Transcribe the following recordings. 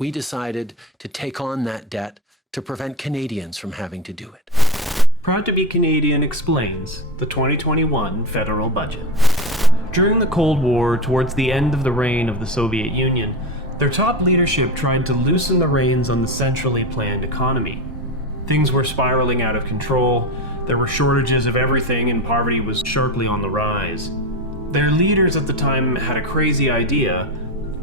we decided to take on that debt to prevent Canadians from having to do it. Proud to be Canadian explains the 2021 federal budget. During the Cold War, towards the end of the reign of the Soviet Union, their top leadership tried to loosen the reins on the centrally planned economy. Things were spiraling out of control, there were shortages of everything, and poverty was sharply on the rise. Their leaders at the time had a crazy idea: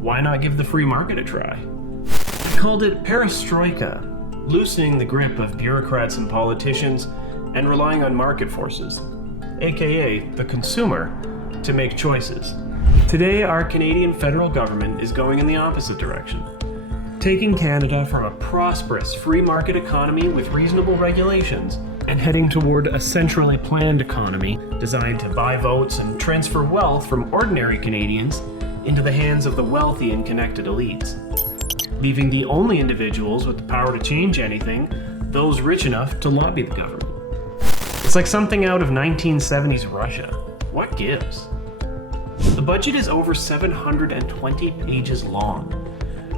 why not give the free market a try? They called it perestroika, loosening the grip of bureaucrats and politicians and relying on market forces, aka the consumer, to make choices. Today, our Canadian federal government is going in the opposite direction, taking Canada from a prosperous free market economy with reasonable regulations and heading toward a centrally planned economy designed to buy votes and transfer wealth from ordinary Canadians into the hands of the wealthy and connected elites, leaving the only individuals with the power to change anything those rich enough to lobby the government. It's like something out of 1970s Russia. What gives? The budget is over 720 pages long,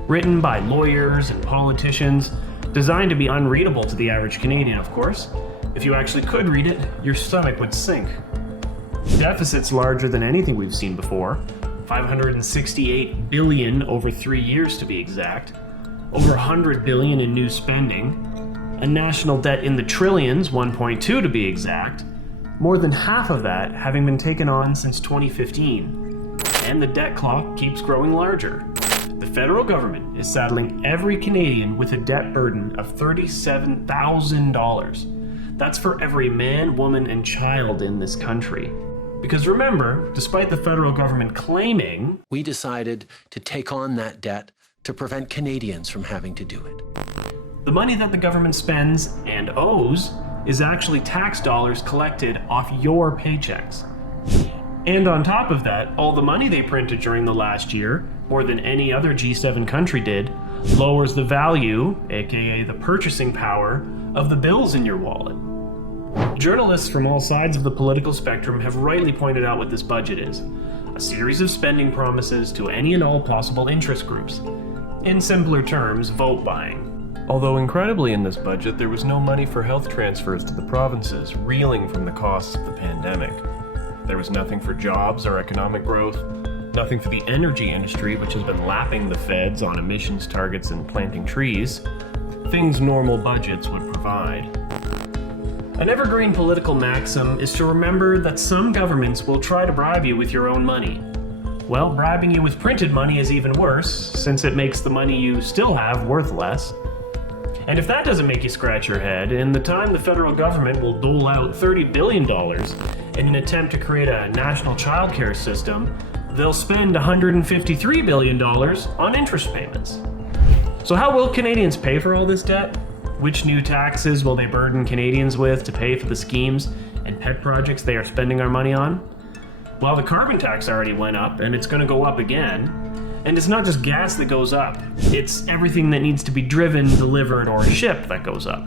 written by lawyers and politicians, designed to be unreadable to the average Canadian, of course. If you actually could read it, your stomach would sink. Deficits larger than anything we've seen before, $568 billion over 3 years to be exact, over $100 billion in new spending, a national debt in the trillions, 1.2 to be exact, more than half of that having been taken on since 2015. And the debt clock keeps growing larger. The federal government is saddling every Canadian with a debt burden of $37,000. That's for every man, woman, and child in this country. Because remember, despite the federal government claiming, we decided to take on that debt to prevent Canadians from having to do it. The money that the government spends and owes is actually tax dollars collected off your paychecks. And on top of that, all the money they printed during the last year, more than any other G7 country did, lowers the value, aka the purchasing power, of the bills in your wallet. Journalists from all sides of the political spectrum have rightly pointed out what this budget is: a series of spending promises to any and all possible interest groups. In simpler terms, vote buying. Although incredibly in this budget, there was no money for health transfers to the provinces, reeling from the costs of the pandemic. There was nothing for jobs or economic growth, nothing for the energy industry, which has been lapping the feds on emissions targets and planting trees, things normal budgets would provide. An evergreen political maxim is to remember that some governments will try to bribe you with your own money. Well, bribing you with printed money is even worse, since it makes the money you still have worth less. And if that doesn't make you scratch your head, in the time the federal government will dole out $30 billion in an attempt to create a national childcare system, they'll spend $153 billion on interest payments. So how will Canadians pay for all this debt? Which new taxes will they burden Canadians with to pay for the schemes and pet projects they are spending our money on? Well, the carbon tax already went up, and it's going to go up again. And it's not just gas that goes up, it's everything that needs to be driven, delivered, or shipped that goes up.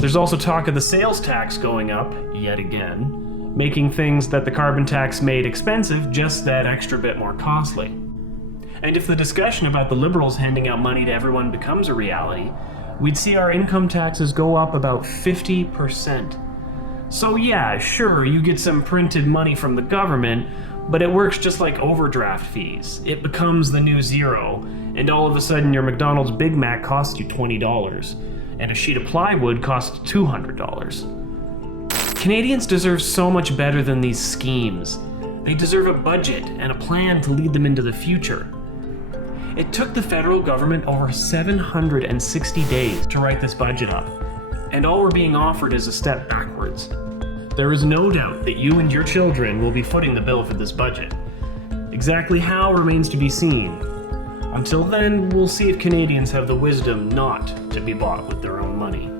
There's also talk of the sales tax going up, yet again, making things that the carbon tax made expensive just that extra bit more costly. And if the discussion about the Liberals handing out money to everyone becomes a reality, we'd see our income taxes go up about 50%. So yeah, sure, you get some printed money from the government, but it works just like overdraft fees. It becomes the new zero, and all of a sudden your McDonald's Big Mac costs you $20, and a sheet of plywood costs $200. Canadians deserve so much better than these schemes. They deserve a budget and a plan to lead them into the future. It took the federal government over 760 days to write this budget up, and all we're being offered is a step backwards. There is no doubt that you and your children will be footing the bill for this budget. Exactly how remains to be seen. Until then, we'll see if Canadians have the wisdom not to be bought with their own money.